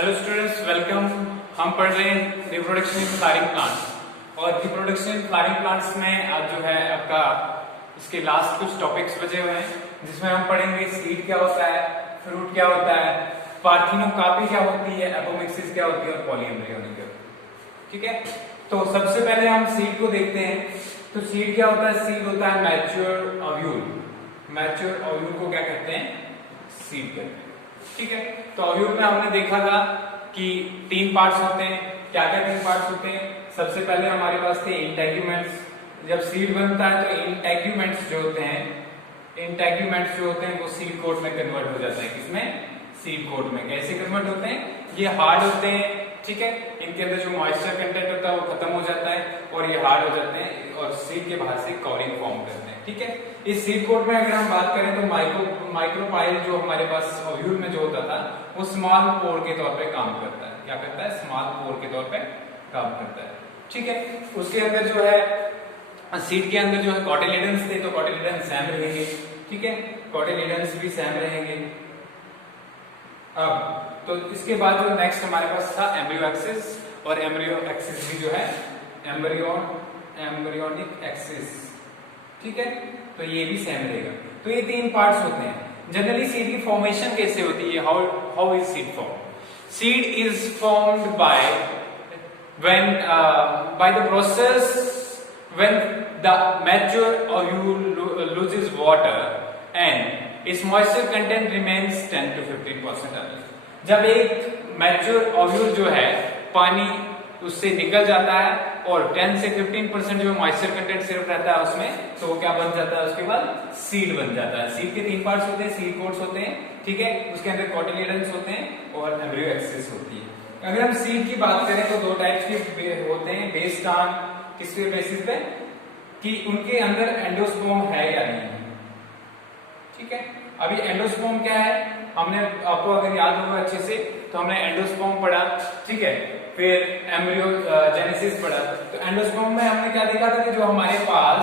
Hello students, welcome. हम पढ़ रहे हैं रिप्रोडक्शन इन फ्लावरिंग प्लांट्स और रिप्रोडक्शन इन फ्लावरिंग प्लांट्स में आज जो है आपका इसके लास्ट कुछ टॉपिक्स बचे हुए हैं, जिसमें हम पढ़ेंगे सीड क्या होता है, फ्रूट क्या होता है, पार्थिनोकार्पी क्या होती है, एपोमिक्सिस क्या होती है और पॉलीएम्ब्रियोनिक क्या होती है। ठीक है, तो सबसे पहले हम सीड को देखते हैं। तो सीड क्या होता है? सीड होता है मैच्योर ओव्यूल। मैच्योर ओव्यूल को क्या कहते हैं? सीड कहते हैं। ठीक है, तो ओव्यूल में हमने देखा था कि तीन पार्ट्स होते हैं। क्या क्या तीन पार्ट्स होते हैं? सबसे पहले हमारे पास थे इंटेग्यूमेंट्स। जब सीड बनता है तो इंटेग्यूमेंट्स जो होते हैं वो सीड कोट में कन्वर्ट हो जाते हैं। किसमें? सीड कोट में। कैसे कन्वर्ट होते हैं? ये हार्ड होते हैं। ठीक है, इनके अंदर जो मॉइस्चर कंटेंट होता है वो खत्म हो जाता है और ये हार्ड हो जाते हैं और सीड के बाहर से कवरिंग फॉर्म करते हैं। ठीक है, इस सीड कोट में अगर हम बात करें तो माइक्रोपाइल जो हमारे पास ओव्यूल में जो होता था वो स्मॉल पोर के तौर पे काम करता है। क्या करता है? स्मॉल पोर के तौर पे काम करता है। ठीक है, उसके अंदर जो है सीड के अंदर जो है कॉटिलिडन्स थे, तो कॉटिलिडन्स सेम रहेंगे। ठीक है, कॉटिलिडन्स भी सेम रहेंगे। अब तो इसके बाद जो नेक्स्ट हमारे पास था एम्ब्रियो एक्सिस, और एम्ब्रियो एक्सिस भी जो है एम्ब्रियोनिक एक्सिस। ठीक है, तो ये भी सेम रहेगा। तो ये तीन पार्ट्स होते हैं। जनरली सीड की फॉर्मेशन कैसे होती है? How is seed form? Seed is formed by the process when the mature ovule loses water and its moisture content remains 10 to 15% only. जब एक मैच्योर ओव्यूल जो है पानी उससे निकल जाता है और 10 से 15% जो मॉइस्चर कंटेंट सिर्फ रहता है उसमें, तो वो क्या बन जाता है? उसके बाद सीड बन जाता है। सीड के तीन पार्ट्स होते हैं, सीड कोट्स होते हैं। ठीक है, उसके अंदर कॉटिलिडन्स होते हैं और एम्ब्रियो एक्सिस होती है। अगर हम सीड की बात करें तो दो टाइप्स के होते हैं बेस्ड ऑन किसके बेसिस पे कि उनके अंदर एंडोस्पर्म है या नहीं है। ठीक है, अभी एंडोस्पर्म क्या है हमने आपको अगर याद होगा अच्छे से तो हमने एंडोस्पर्म पढ़ा। ठीक है, फिर एम्ब्रियो जेनेसिस पढ़ा। तो एंडोस्पर्म में हमने क्या देखा था कि जो हमारे पास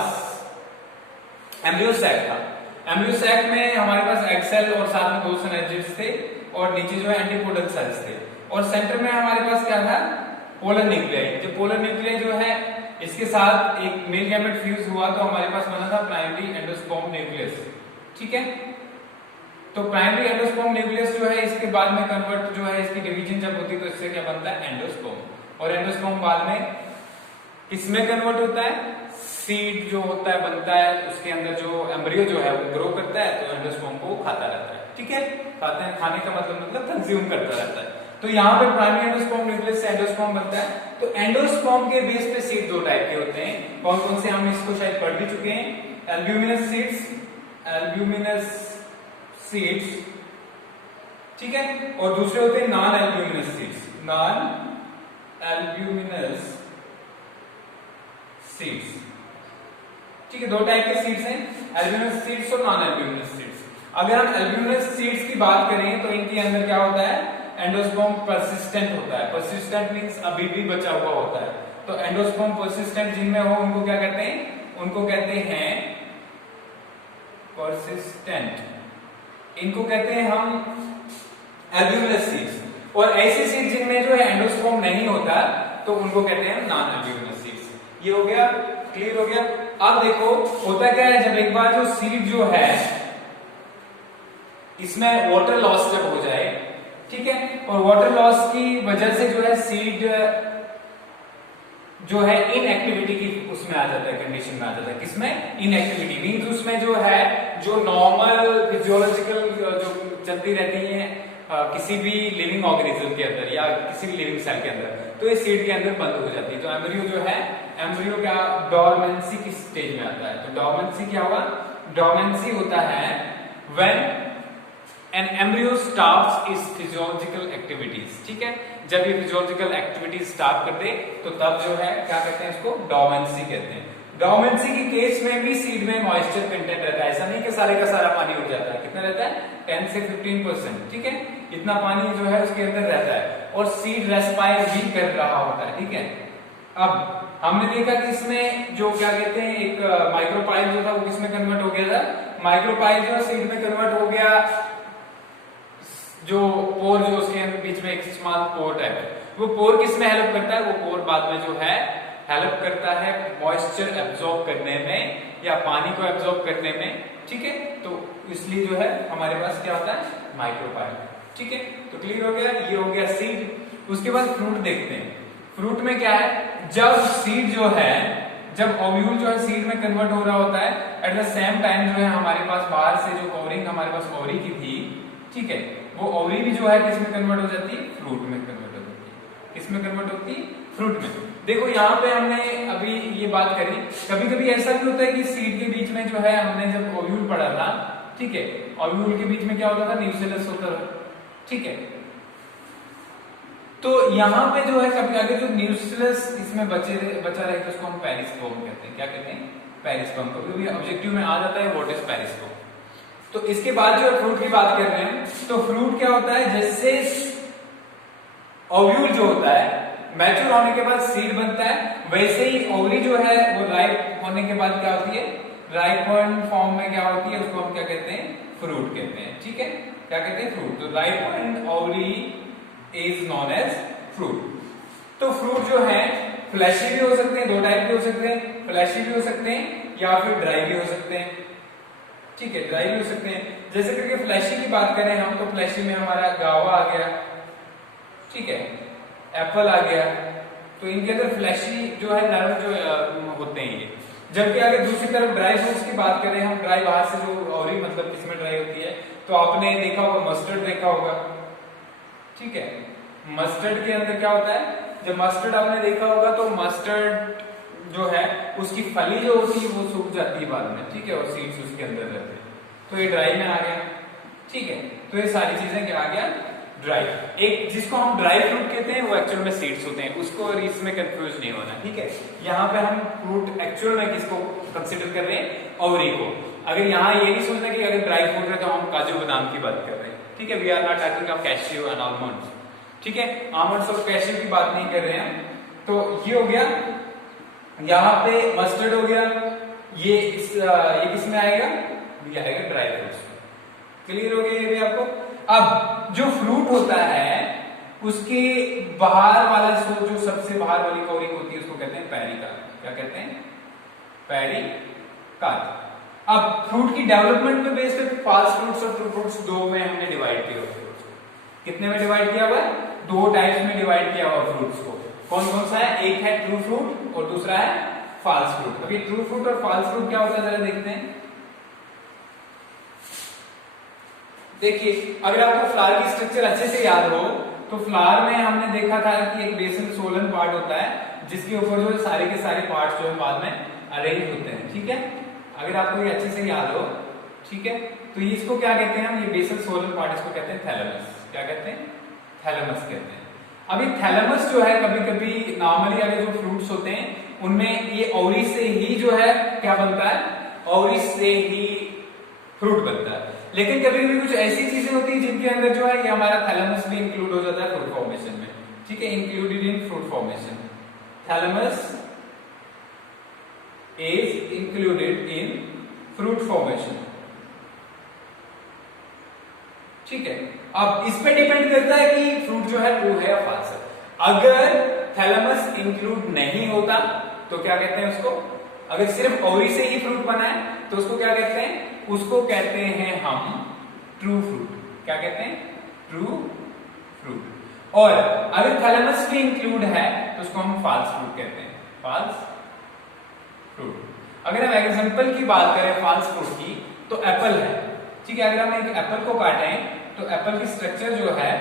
एम्ब्रियो सैक था, एम्ब्रियो सैक में हमारे पास एग सेल और साथ में दो सिनेर्जिड्स थे और नीचे जो है एंटीपोडल सेल्स थे और सेंटर में हमारे पास क्या था? Polar nuclei. जो पोलर न्यूक्लियाई जो है इसके साथ एक मेल गैमेट फ्यूज हुआ तो हमारे पास बना था प्राइमरी एंडोस्पर्म न्यूक्लियस। ठीक है, तो प्राइमरी एंडोस्पर्म न्यूक्लियस जो है इसके बाद में कन्वर्ट जो है इसकी डिवीजन जब होती है तो इससे क्या बनता है? एंडोस्पर्म। और एंडोस्पर्म बाद में किसमें कन्वर्ट होता है? सीड जो होता है बनता है, उसके अंदर जो एम्ब्रियो जो है वो ग्रो करता है तो एंडोस्पर्म को खाता रहता है। ठीक है, खाते हैं, खाने का मतलब कंज्यूम करता रहता है। तो यहाँ पे प्राइमरी एंडोस्पर्म न्यूक्लियस से एंडोस्पर्म बनता है। तो एंडोस्पर्म के बेस पे सीड दो टाइप के होते हैं। कौन कौन से? हम इसको शायद पढ़ भी चुके हैं। Albuminous seeds. ठीक है, और दूसरे होते हैं नॉन एल्ब्यूमिनस सीड्स। ठीक है, दो टाइप के सीड्स हैं, एल्ब्यूमिनस सीड्स और नॉन एल्ब्यूमिनस सीड्स। अगर हम एल्ब्यूमिनस सीड्स की बात करें तो इनके अंदर क्या होता है? एंडोस्पर्म परसिस्टेंट होता है। परसिस्टेंट मींस अभी भी बचा हुआ होता है। तो एंडोस्पर्म परसिस्टेंट जिनमें हो उनको क्या कहते हैं? उनको कहते हैं परसिस्टेंट। इनको कहते हैं हम एल्ब्यूमिनस सीड्स। और ऐसे सीड जिनमें जो है एंडोस्पर्म नहीं होता तो उनको कहते हैं नॉन एल्ब्यूमिनस सीड्स। ये हो गया, क्लियर हो गया। अब देखो होता क्या है, जब एक बार जो सीड जो है इसमें वाटर लॉस जब हो जाए, ठीक है, और वाटर लॉस की वजह से जो है सीड जो है इनएक्टिविटी की उसमें आ जाता है, कंडीशन में आ जाता है। किसमें? इनएक्टिविटी मींस उसमें जो है जो नॉर्मल फिजियोलॉजिकल जो चलती रहती है किसी भी लिविंग ऑर्गेनिज्म के अंदर या किसी भी लिविंग सेल के अंदर, तो इस सीड के अंदर बंद हो जाती है। तो एम्ब्रियो जो है, एम्ब्रियो क्या डोरमेंसी की स्टेज में आता है। तो डोरमेंसी क्या होगा? डोरमेंसी होता है when an embryo stops it's physiological activities. ठीक है, जब ये फिजियोलॉजिकल एक्टिविटीज स्टॉप कर दे तो तब जो है क्या कहते हैं? इसको डोरमेंसी कहते हैं। डोरमेंसी की केस में भी सीड में मॉइस्चर कंटेंट रहता है। ऐसा नहीं कि सारे का सारा पानी उड़ जाता है। कितना रहता है? 10 से 15%। ठीक है, इतना पानी जो है उसके अंदर रहता है और सीड रेस्पायर भी कर रहा होता है। ठीक है, अब हमने देखा कि इसमें जो क्या कहते हैं एक माइक्रोपाइल जो था वो किसमें कन्वर्ट हो गया था? माइक्रोपाइल जो सीड में कन्वर्ट हो गया जो पोर जो उसके बीच में एक स्मॉल पोर टाइप है, वो पोर किस में हेल्प करता है? वो पोर बाद में जो है हेल्प करता है मॉइस्चर एब्जॉर्ब करने में या पानी को एब्जॉर्ब करने में, ठीक है। तो इसलिए जो है हमारे पास क्या होता है? माइक्रोपाइल, ठीक है। तो क्लियर हो गया, ये हो गया सीड। उसके बाद फ्रूट देखते हैं। फ्रूट में क्या है? जब सीड जो है, जब ओव्यूल जो है सीड में कन्वर्ट हो रहा होता है, एट द सेम टाइम जो है हमारे पास बाहर से जो ओवरिंग हमारे पास ओवरी की थी, ठीक है, वो ओवरी भी जो है किसमें कन्वर्ट हो जाती है? फ्रूट में कन्वर्ट हो जाती है। किसमें कन्वर्ट होती है? फ्रूट में। देखो यहाँ पे हमने अभी ये बात करी, कभी कभी ऐसा भी होता है कि सीड के बीच में जो है हमने जब ओव्यूल पढ़ा था, ठीक है, ओव्यूल के बीच में क्या होता था? न्यूक्लियस होता था, ठीक है। तो यहाँ पे जो है कभी अगर जो न्यूक्लियस इसमें बचा रहे तो उसको हम पेरिस्पर्म कहते हैं। क्या कहते हैं? पेरिस्पर्म। कभी ऑब्जेक्टिव में आ जाता है व्हाट इज पेरिस्पर्म। तो इसके बाद जो फ्रूट की बात कर रहे हैं, तो फ्रूट क्या होता है? जैसे ओव्यूल जो होता है मैच्योर होने के बाद सीड बनता है, वैसे ही ओवरी जो है वो राइप होने के बाद क्या होती है? राइपेंड फॉर्म में क्या होती है? उसको हम क्या कहते हैं? फ्रूट कहते हैं, ठीक है। क्या कहते हैं? फ्रूट। तो ripened ovary is known as fruit. तो फ्रूट जो है फ्लैशी भी हो सकते हैं, दो टाइप के हो सकते हैं, फ्लैशी भी हो सकते हैं या फिर ड्राई भी हो सकते हैं, ठीक है, ड्राई भी हो सकते हैं। जैसे करके फ्लैशी की बात करें हम, तो फ्लैशी में हमारा गावा आ गया, ठीक है, एप्पल आ गया। तो इनके अंदर फ्लैशी जो है नर्व जो होते हैं ये। जबकि अगर दूसरी तरफ ड्राई फ्रूट्स की बात करें हम, ड्राई बाहर से जो ओवरी मतलब किसमें ड्राई होती है, तो आपने देखा होगा मस्टर्ड देखा होगा, ठीक है। मस्टर्ड के अंदर क्या होता है? जब मस्टर्ड आपने देखा होगा तो मस्टर्ड जो है उसकी फली जो होती है वो सूख जाती है बाद में, ठीक है, और सीड्स उसके अंदर रहते हैं। तो ये ड्राई में आ गया, ठीक है। तो ये सारी चीजें क्या आ गया? ड्राई। एक जिसको हम ड्राई फ्रूट कहते हैं वो एक्चुअल में सीड्स होते हैं, उसको और इसमें कंफ्यूज नहीं होना, ठीक है। यहाँ पे हम फ्रूट एक्चुअल में किसको कंसिडर कर रहे हैं? ओवरी को। अगर यहाँ ये नहीं सोचना कि अगर ड्राई फ्रूट है तो हम काजू बादाम की बात कर रहे हैं, ठीक है। We are not talking of cashew and almonds, ठीक है। आलमंड्स और कैश्यू की बात नहीं कर रहे हैं। तो ये हो गया, यहाँ पे मस्टर्ड हो गया, ये किस में आएगा? ये आएगा ड्राई फ्रूट्स में। क्लियर हो गया ये भी आपको? अब जो फ्रूट होता है उसके बाहर वाला जो सबसे बाहर वाली कवरिंग होती है उसको कहते हैं पेरिकार्प। क्या कहते हैं? पेरिकार्प। अब फ्रूट की डेवलपमेंट पे बेस पे फास्ट फ्रूट्स और ट्रू फ्रूट्स दो में हमने डिवाइड किया हुआ फ्रूट्स को। कितने में डिवाइड किया हुआ है? दो टाइप्स में डिवाइड किया हुआ फ्रूट्स को। कौन कौन सा है? एक है ट्रू फ्रूट और दूसरा है फाल्स फ्रूट। अभी ट्रू फ्रूट और फाल्स फ्रूट क्या होता है जरा देखते हैं। देखिए, अगर आपको फ्लावर की स्ट्रक्चर अच्छे से याद हो तो फ्लावर में हमने देखा था कि एक बेसल सोलन पार्ट होता है जिसके ऊपर जो सारे के सारे पार्ट्स जो है बाद में अरेंज होते हैं, ठीक है। अगर आपको ये अच्छे से याद हो, ठीक है, तो ये इसको क्या कहते हैं हम? ये बेसल सोलन पार्ट इसको कहते हैं थैलेमस। क्या कहते हैं? थैलेमस कहते हैं। अभी थैलेमस जो है कभी कभी नॉर्मली अगर जो फ्रूट्स होते हैं उनमें ये ओवरी से ही जो है क्या बनता है? ओवरी से ही फ्रूट बनता है। लेकिन कभी कभी कुछ ऐसी चीजें होती है जिनके अंदर जो है ये हमारा थैलेमस भी इंक्लूड हो जाता है फ्रूट फॉर्मेशन में, ठीक है, included in fruit formation. Thalamus is included in fruit formation, ठीक है। अब इस पे डिपेंड करता है कि फ्रूट जो है ट्रू है या फॉल्स है। अगर थैलेमस इंक्लूड नहीं होता तो क्या कहते हैं उसको? अगर सिर्फ ओवरी से ही फ्रूट बना है तो उसको क्या कहते हैं? उसको कहते हैं हम ट्रू फ्रूट। क्या कहते हैं? True fruit. और अगर थैलेमस भी इंक्लूड है तो उसको हम फॉल्स फ्रूट कहते हैं, फॉल्स फ्रूट। अगर हम एग्जांपल की बात करें फॉल्स फ्रूट की तो एप्पल है, ठीक है। अगर हम एक एप्पल को काटें तो एप्पल की स्ट्रक्चर जो है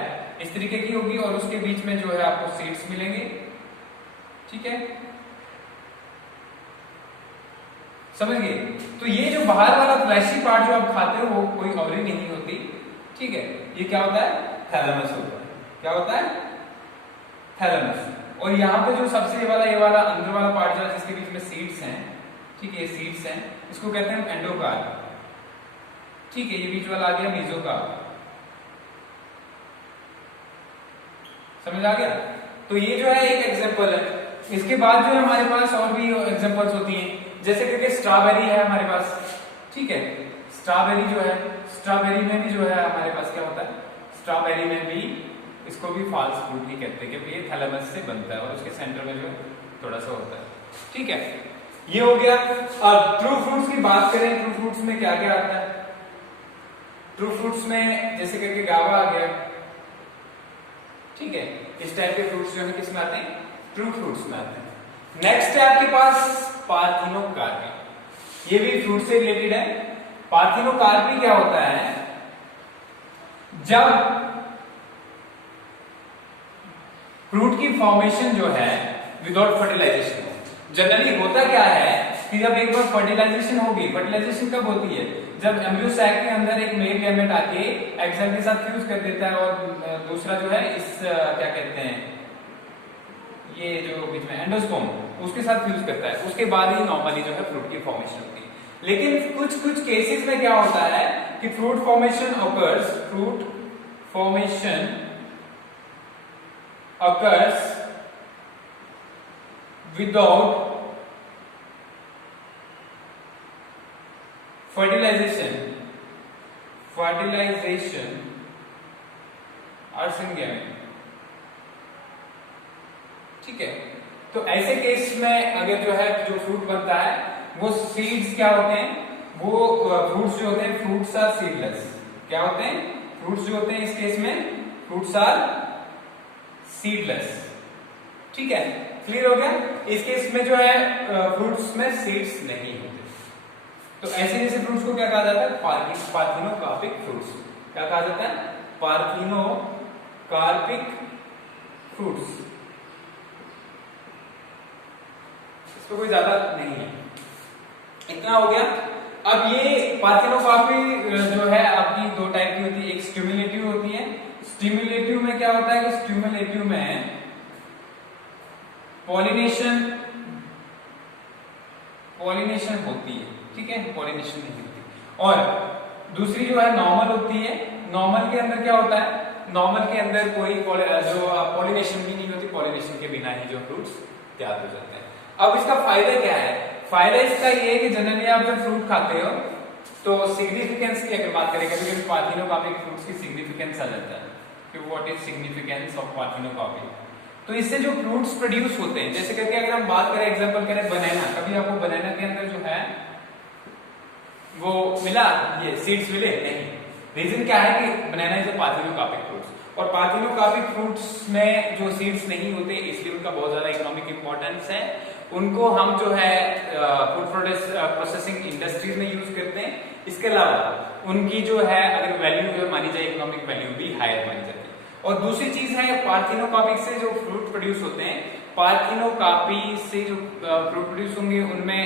इस तरीके की होगी और उसके बीच में जो है आपको सीड्स मिलेंगे, ठीक है, समझ गए। तो ये जो बाहर वाला फ्लैशी पार्ट जो आप खाते हो वो कोई ओवरी नहीं होती, ठीक है। ये क्या होता है? थैलेमस होता है। क्या होता है? थैलेमस। और यहाँ पे जो सबसे ये वाला अंदर वाला पार्ट जो है जिसके बीच में सीड्स हैं, ठीक है, ये सीड्स हैं, इसको कहते हैं एंडोकार्प, ठीक है। ये बीच वाला आ गया मेसोकार्प। समझ आ गया? तो ये जो है एक एग्जांपल है। इसके बाद जो है हमारे पास और भी एग्जांपल्स होती हैं, जैसे कि स्ट्रॉबेरी है हमारे पास, ठीक है। स्ट्रॉबेरी जो है, स्ट्रॉबेरी में भी जो है हमारे पास क्या होता है? स्ट्रॉबेरी में भी इसको भी फॉल्स फ्रूट ही कहते हैं क्योंकि ये थैलेमस से बनता है और उसके सेंटर में जो थोड़ा सा होता है। ठीक है, ये हो गया। अब ट्रू फ्रूट्स की बात करें, ट्रू फ्रूट्स में क्या क्या आता है? ट्रू फ्रूट्स में जैसे करके गावा आ गया, ठीक है, इस टाइप के फ्रूट्स जो है किस में आते हैं? ट्रू फ्रूट्स में आते हैं। नेक्स्ट है आपके पास पार्थिनोकार्पी, ये भी फ्रूट से रिलेटेड है। पार्थिनोकार्पी क्या होता है? जब फ्रूट की फॉर्मेशन जो है विदाउट फर्टिलाइजेशन हो। जनरली होता क्या है कि जब एक बार फर्टिलाइजेशन होगी, फर्टिलाइजेशन कब होती है? जब एम्ब्रियो सैक के अंदर एक मेल गैमेट आके एग्जाम के साथ फ्यूज कर देता है और दूसरा जो है इस क्या कहते हैं, ये जो बीच में एंडोस्पर्म उसके साथ फ्यूज करता है, उसके बाद ही नॉर्मली जो है फ्रूट की फॉर्मेशन होती है। लेकिन कुछ कुछ केसेस में क्या होता है कि fruit formation occurs without fertilization or syngamy। ठीक है, तो ऐसे केस में अगर जो है जो फ्रूट बनता है वो सीड्स क्या होते हैं, वो फ्रूट्स जो होते हैं फ्रूट्स आर सीडलेस। क्या होते हैं? फ्रूट्स जो होते हैं इस केस में फ्रूट्स आर सीडलेस। ठीक है, क्लियर हो गया? इस केस में जो है फ्रूट्स में सीड्स नहीं होते। तो ऐसे जैसे फ्रूट्स को क्या कहा जाता है? Parthenocarpic fruits. क्या कहा जाता है? Parthenocarpic fruits. इसको कोई ज्यादा नहीं है, इतना हो गया। अब ये पार्थिनोकार्पी जो है आपकी दो टाइप की होती है, एक स्टिमुलेटिव होती है। स्टिमुलेटिव में क्या होता है कि स्टिमुलेटिव में पॉलिनेशन होती है, ठीक है, पॉलिनेशन नहीं होती। और दूसरी जो है नॉर्मल होती है। नॉर्मल के अंदर क्या होता है? नॉर्मल के अंदर कोई जो पॉलिनेशन भी नहीं होती, पॉलिनेशन के बिना ही जो फ्रूट्स तैयार हो जाते हैं। अब इसका फायदा क्या है? फायदा इसका ये है कि जनरली आप जब फ्रूट खाते हो तो सिग्निफिकेंस की अगर बात करें, कभी कभी पार्थिनोकार्पिक फ्रूट्स की सिग्निफिकेंस आ जाता है कि what is significance of parthenocarpic. तो इससे जो फ्रूट्स प्रोड्यूस होते हैं, जैसे करके अगर हम बात करें, एग्जांपल करें बनाना, कभी आपको बनाना के अंदर जो है वो मिला, ये सीड्स मिले? नहीं। रीजन क्या है कि बनाना इज अ पार्थिनोकार्पिक फ्रूट्स, और पार्थिनोकार्पिक फ्रूट्स में जो सीड्स नहीं होते इसलिए उनका बहुत ज्यादा इकोनॉमिक इंपॉर्टेंस है। उनको हम जो है फूड प्रोसेसिंग इंडस्ट्रीज में यूज करते हैं। इसके अलावा उनकी जो है अगर वैल्यू मानी जाए, इकोनॉमिक वैल्यू भी हायर मानी जाती है। और दूसरी चीज है पार्थिनोकार्पिक से जो फ्रूट प्रोड्यूस होते हैं, पार्थिनोकार्पी से जो फ्रूट प्रोड्यूस होंगे उनमें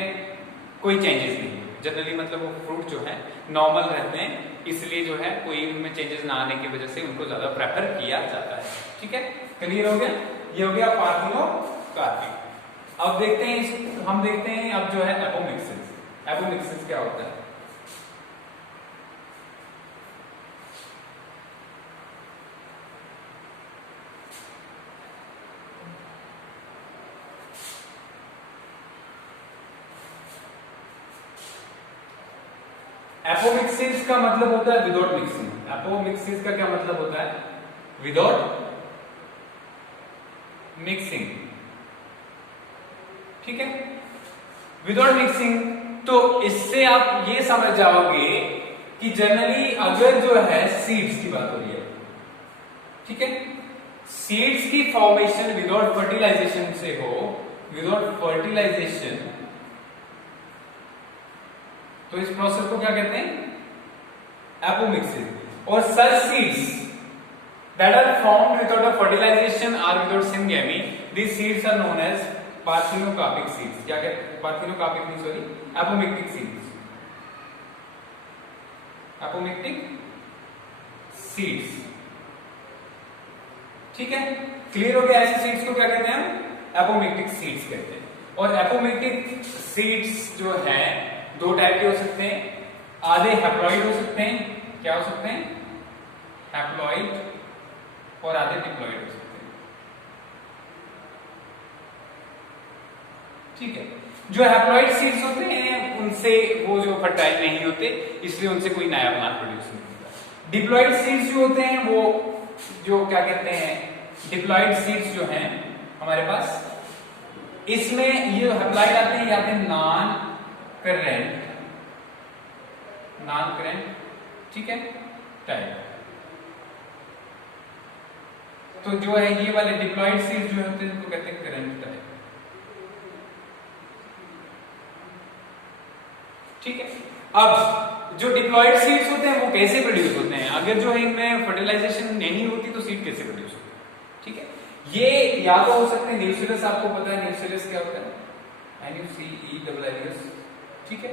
कोई चेंजेस नहीं, जनरली मतलब वो फ्रूट जो है नॉर्मल रहते हैं, इसलिए जो है कोई उनमें चेंजेस ना आने की वजह से उनको ज्यादा प्रेफर किया जाता है। ठीक है, क्लियर हो गया? ये हो गया पार्थिनोकार्पिक। अब देखते हैं हम देखते हैं अब जो है एपोमिक्सिस। एपोमिक्सिस क्या होता है? एपोमिक्सिस का मतलब होता है विदाउट मिक्सिंग। एपोमिक्सिस का क्या मतलब होता है? Without mixing. ठीक है, विदाउट मिक्सिंग। तो इससे आप ये समझ जाओगे कि जनरली अगर जो है सीड्स की बात हो रही है, ठीक है, सीड्स की फॉर्मेशन विदाउट फर्टिलाइजेशन से हो, विदाउट फर्टिलाइजेशन, तो इस प्रोसेस को क्या कहते हैं? एपोमिक्सिस। और सच seeds that are formed without a fertilization or without syngamy, these seeds are known as parthenocarpic seeds. क्या कहते हैं? पार्थिनोकार्पिक नहीं, sorry, apomictic seeds. Apomictic seeds. ठीक है, क्लियर हो गया? ऐसे सीड्स को क्या कहते हैं? एपोमिक्टिक सीड्स कहते हैं। और एपोमिक्टिक सीड्स जो है दो टाइप के हो सकते हैं, आधे हैप्लॉइड हो सकते हैं। क्या हो सकते हैं? हैप्लॉइड, और आधे डिप्लॉइड हो सकते हैं। ठीक है, जो हैप्लॉइड सीड्स होते हैं उनसे वो जो फर्टाइल नहीं होते, इसलिए उनसे कोई नया प्लांट प्रोड्यूस नहीं होता। डिप्लॉइड सीड्स जो होते हैं वो जो क्या कहते हैं डिप्लॉइड सीड्स जो हैं हमारे पास, इसमें ये हैप्लॉइड आते हैं, आते हैं नॉन करेंट, ठीक है, टाइप। तो जो है ये वाले डिप्लॉइड सीड्स जो होते हैं इनको कहते हैं करेंट टाइप, ठीक है। अब जो डिप्लॉइड सीड्स होते हैं वो कैसे प्रोड्यूस होते हैं, अगर जो है इनमें फर्टिलाइजेशन नहीं होती तो सीड कैसे प्रोड्यूस होती है, ठीक है। ये या तो हो सकते हैं न्यूक्लियस, आपको पता है न्यूक्लियस क्या होता है, NuCELLS, ठीक है।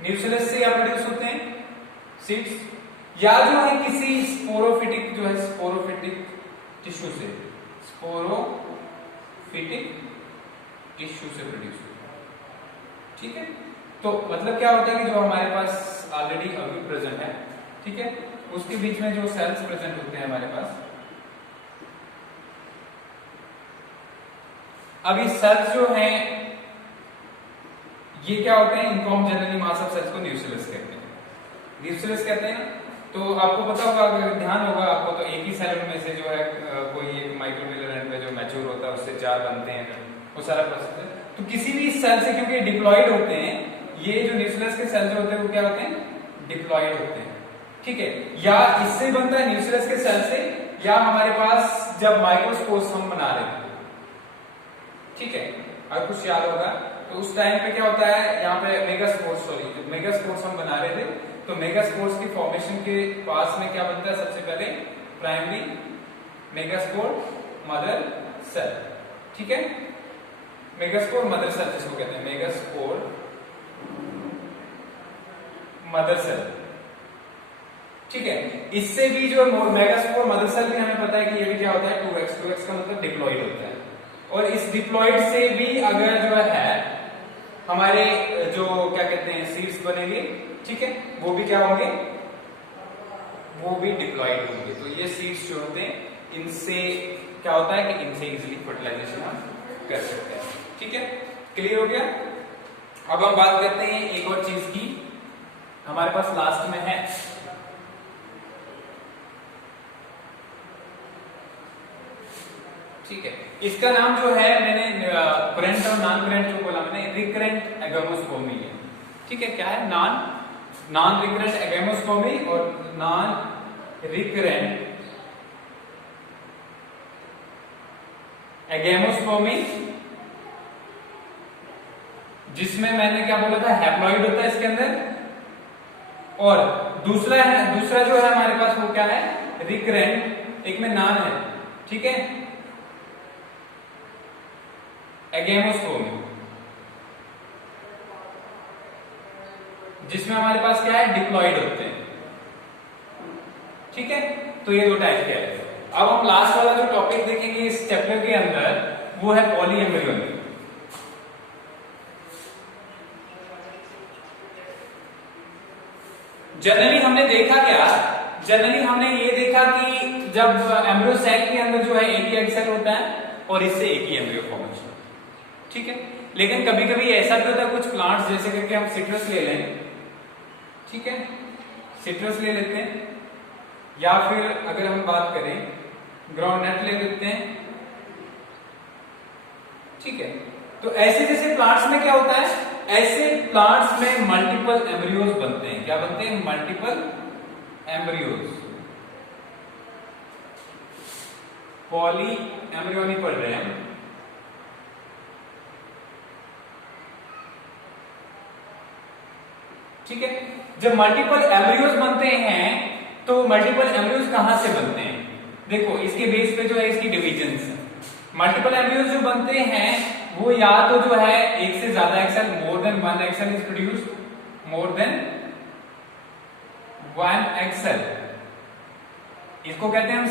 न्यूक्लियस से या प्रोड्यूस होते हैं सीड्स, या जो है किसी स्पोरोफिटिक जो है स्पोरोफिटिक टिश्यू से, स्पोरोफिटिक टिश्यू से प्रोड्यूस होता है, ठीक है। तो मतलब क्या होता है कि जो हमारे पास ऑलरेडी अभी प्रेजेंट है, ठीक है, उसके बीच में जो सेल्स प्रेजेंट होते हैं हमारे पास, अभी सेल्स जो हैं ये क्या होते हैं, इनको हम जनरली मास ऑफ सेल्स को न्यूक्लियस कहते हैं, न्यूक्लियस कहते हैं ना। तो आपको पता होगा, अगर ध्यान होगा आपको, तो एक ही सेल में से जो है कोई एक माइक्रोबियल एंड में जो मैच्योर होता है उससे 4 बनते हैं, वो सारा प्रोसेस है। तो किसी भी सेल से, क्योंकि डिप्लॉइड होते हैं, ये जो न्यूक्लियस के सेल जो होते हैं वो क्या होते हैं, डिप्लॉइड होते हैं, ठीक है। या इससे बनता है न्यूक्लियस के सेल से, या हमारे पास जब माइक्रोस्पोर्स हम बना रहे हैं, ठीक है, अगर कुछ याद होगा तो उस टाइम पे क्या होता है, यहाँ पे मेगास्पोर्स हम बना रहे थे, तो मेगास्पोर्स की फॉर्मेशन के पास में क्या बनता है, सबसे पहले प्राइमरी मेगास्पोर मदर सेल, ठीक है, मेगास्पोर मदर सेल जिसको कहते हैं, मेगास्पोर मदर सेल, ठीक है। इससे भी जो मेगास्पोर मदर सेल भी हमें पता है कि ये भी क्या होता है 2x का मतलब डिप्लॉइड होता है। और इस डिप्लॉइड से भी अगर जो है हमारे जो क्या कहते हैं सीड्स बनेंगे, ठीक है, वो भी क्या होंगे, वो भी डिप्लॉइड होंगे। तो ये सीड्स जो होते हैं इनसे क्या होता है कि इनसे इजीली फर्टिलाइजेशन हम कर सकते हैं, ठीक है, क्लियर हो गया। अब हम बात करते हैं एक और चीज की, हमारे पास लास्ट में है ठीक है, इसका नाम जो है मैंने करेंट और नॉन करेंट जो बोला मैंने, रिकरेंट एगेमोस्पर्मी है, ठीक है। क्या है, नॉन रिकरेंट एगेमोस्पर्मी और नॉन रिकरेंट एगेमोस्पर्मी, जिसमें मैंने क्या बोला था, हैप्लॉइड होता है इसके अंदर, और दूसरा जो है हमारे पास वो क्या है, रिकरेंट, एक में नॉन है, ठीक है, एगेमोस्पर्मी, जिसमें हमारे पास क्या है, डिप्लॉइड होते हैं, ठीक है। तो ये 2 टाइप के हैं। अब हम लास्ट वाला जो टॉपिक देखेंगे इस चैप्टर के अंदर वो है पॉलीएम्ब्रियोनी। जनरली हमने देखा क्या, जनरली हमने ये देखा कि जब एम्ब्रियो सैक के अंदर जो है एक ही एग सेल होता है और इससे एक ही एम्ब्रियो फॉर्मेशन, ठीक है। लेकिन कभी कभी ऐसा भी होता है, कुछ प्लांट्स जैसे करके हम सिट्रस ले लें, ठीक है, सिट्रस ले लेते हैं, या फिर अगर हम बात करें ग्राउंडनट ले लेते हैं, ठीक है। तो ऐसे जैसे प्लांट्स में क्या होता है, ऐसे प्लांट्स में मल्टीपल एम्ब्रियोज बनते हैं, क्या बनते हैं, मल्टीपल एम्ब्रियोज, पॉली एम्ब्रियोनी पढ़ रहे हैं हम, ठीक है। जब मल्टीपल एम्ब्रियोज बनते हैं तो मल्टीपल एम्ब्रियोज कहां से बनते हैं, देखो इसके बेस पे जो है इसकी डिविजन्स है। मल्टीपल एम्ब्रियोज जो बनते हैं वो या तो जो है एक से ज्यादा axil, more than 1 axil is produced, more than 1 axil, इसको कहते हैं हम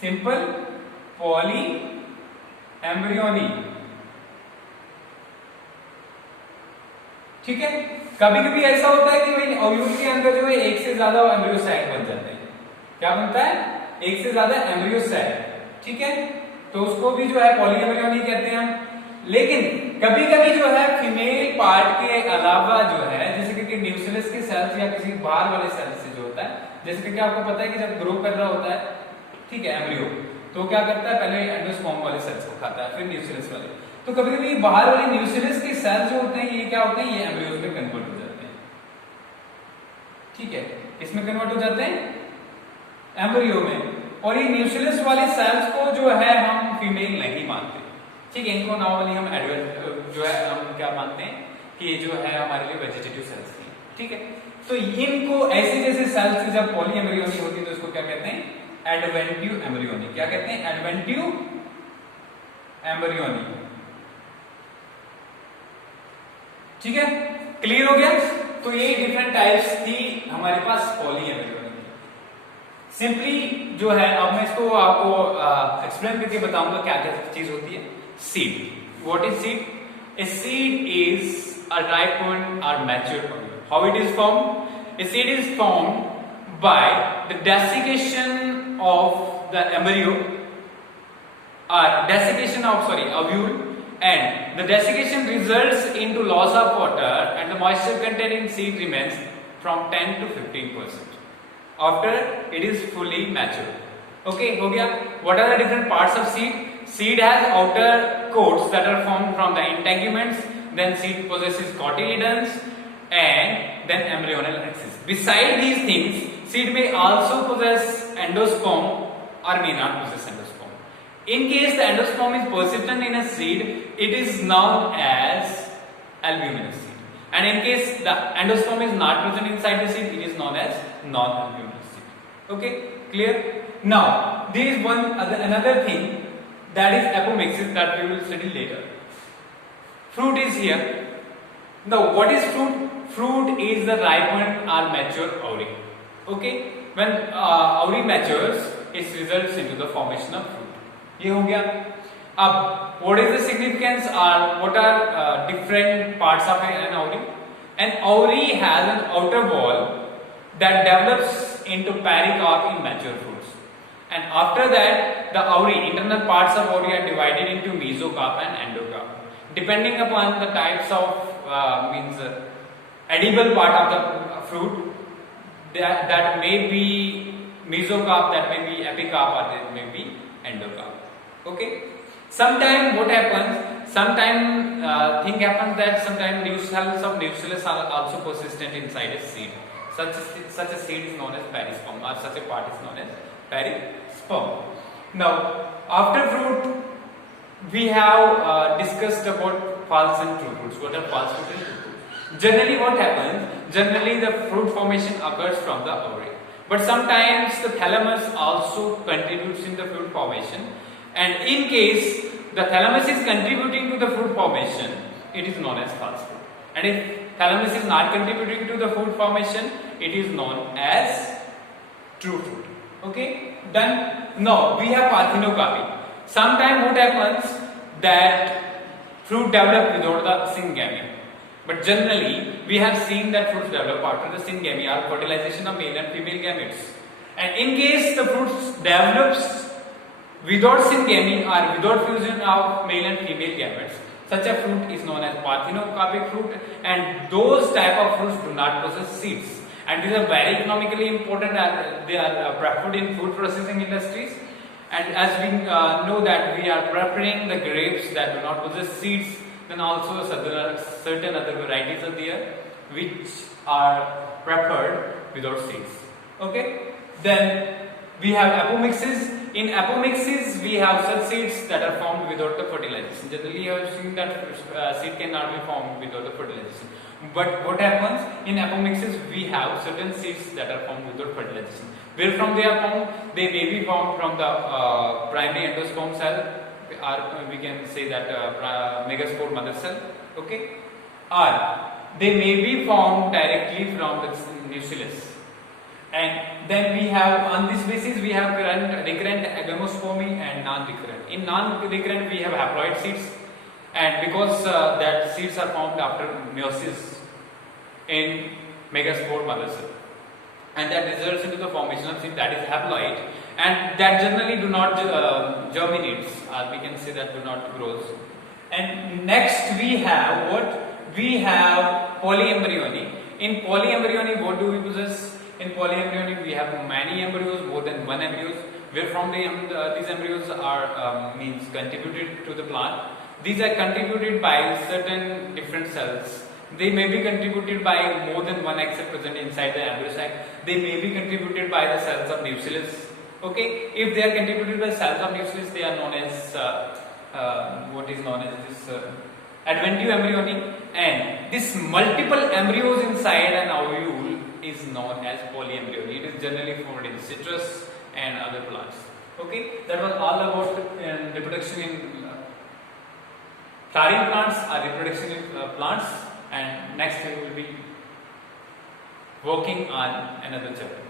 सिंपल पॉली एम्ब्रियोनी, ठीक है। कभी कभी ऐसा होता है कि भाई ओव्यूल के अंदर जो है एक से ज्यादा एम्ब्रियो सैक बन जाते हैं, क्या बनता है, एक से ज्यादा एम्ब्रियो सैक, ठीक है। तो उसको भी जो है पॉली एम्ब्रियोनी कहते हैं हम। लेकिन कभी कभी जो है फीमेल पार्ट के अलावा जो है जैसे कि न्यूक्लियस के सेल्स या किसी बाहर वाले सेल्स से जो होता जैसे कि आपको पता है कि जब ग्रो कर रहा होता है, ठीक है, एम्ब्रियो, तो क्या करता है, पहले एंडोस्पर्म वाले सेल्स को खाता है, फिर न्यूक्लियस वाले। तो कभी कभी बाहर वाले न्यूक्लियस के सेल्स जो होते हैं ये क्या होते हैं, ये एम्ब्रियोज में कन्वर्ट हो जाते हैं, ठीक है, इसमें कन्वर्ट हो जाते हैं एम्ब्रियो में। और ये न्यूक्लियस वाले सेल्स को जो है हम फीमेल नहीं मानते, ठीक है, इनको नॉर्मली हम एडल्ट जो है हम क्या मानते हैं कि जो है हमारे लिए वेजिटेटिव सेल्स हैं, ठीक है। तो इनको ऐसे जैसे सेल्स की जब पॉली एम्ब्रियोनी होती है तो इसको क्या कहते हैं, एडवेंटिव एम्ब्रियोनी। क्या कहते हैं, एडवेंटिव एम्ब्रियोनी, ठीक है, क्लियर हो गया। तो ये डिफरेंट टाइप्स थी हमारे पास पॉली एम्ब्रियोनी। सिंपली जो है अब मैं इसको आपको एक्सप्लेन करके बताऊंगा क्या क्या चीज होती है। Seed, what is seed? A seed is a ripened or mature embryo. How it is formed? A seed is formed by the desiccation of the embryo, or desiccation of ovule, and the desiccation results into loss of water, and the moisture content in seed remains from 10 to 15% after it is fully mature. Okay, हो गया. What are the different parts of seed? Seed has outer coats that are formed from the integuments. Then seed possesses cotyledons and then embryonal axis. Beside these things, seed may also possess endosperm or may not possess endosperm. In case the endosperm is persistent in a seed, it is known as albuminous seed. And in case the endosperm is not present inside the seed, it is known as non-albuminous seed. Okay, clear? Now, there is another thing, that is apomixis, that we will study later. Fruit is here. Now, what is fruit? Fruit is the ripened or mature ovary. Okay, when ovary matures, it results into the formation of fruit. ये हो गया. अब what is the significance, or what are different parts of an ovary? An ovary has an outer wall that develops into pericarp in mature fruits, and after that the ovary, internal parts of ovary are divided into mesocarp and endocarp. Depending upon the types of edible part of the fruit, that may be mesocarp, that may be epicarp, or that may be endocarp. Okay. Sometime what happens? Sometime thing happens that sometimes new cells of nucleus are also persistent inside a seed. Such a seed is known as perisperm, or such a part is known as perisperm. Now, after fruit, we have discussed about false and true fruits. What are false fruits and true fruits? Generally what happens? Generally the fruit formation occurs from the ovary. But sometimes the thalamus also contributes in the fruit formation. And in case the thalamus is contributing to the fruit formation, it is known as false fruit. And if thalamus is not contributing to the fruit formation, it is known as true fruit. Okay? Done? Now we have parthenocarpy. Sometimes what happens that fruit develop without the syngamy, but generally we have seen that fruits develop after the syngamy, or fertilization of male and female gametes. And in case the fruits develops without syngamy or without fusion of male and female gametes, such a fruit is known as parthenocarpic fruit, and those type of fruits do not possess seeds, and these are very economically important, and they are preferred in food processing industries. And as we know that we are preparing the grapes that do not possess seeds, then also certain other varieties are there which are prepared without seeds. Okay, then we have apomixis. In apomixis, we have such seeds that are formed without the fertilization. Generally, you have seen that seed cannot be formed without the fertilization. But what happens in apomixis? We have certain seeds that are formed without fertilization. Where from they are formed? They may be formed from the primary endosperm cell, or we can say that megaspore mother cell. Okay, or they may be formed directly from the nucleus. And then we have, on this basis, we have recurrent agamospermy and non-recurrent. In non-recurrent, we have haploid seeds, and because that seeds are formed after meiosis in megaspore mother cell, and that results into the formation of seed that is haploid, and that generally do not germinate, or we can say that do not grows. And next we have what? We have polyembryony. In polyembryony, what do we possess? In polyembryonic, we have many embryos, more than one embryos. Where from these embryos are means contributed to the plant. These are contributed by certain different cells. They may be contributed by more than one egg cell present inside the embryo sac. They may be contributed by the cells of nucleus. Okay, if they are contributed by cells of nucleus, they are known as what is known as this adventivo-embryonic, and this multiple embryos inside an ovule is known as polyembryonic. It is generally found in citrus and other plants. Okay, that was all about reproduction in flowering plants or reproduction in plants, and next we will be working on another chapter.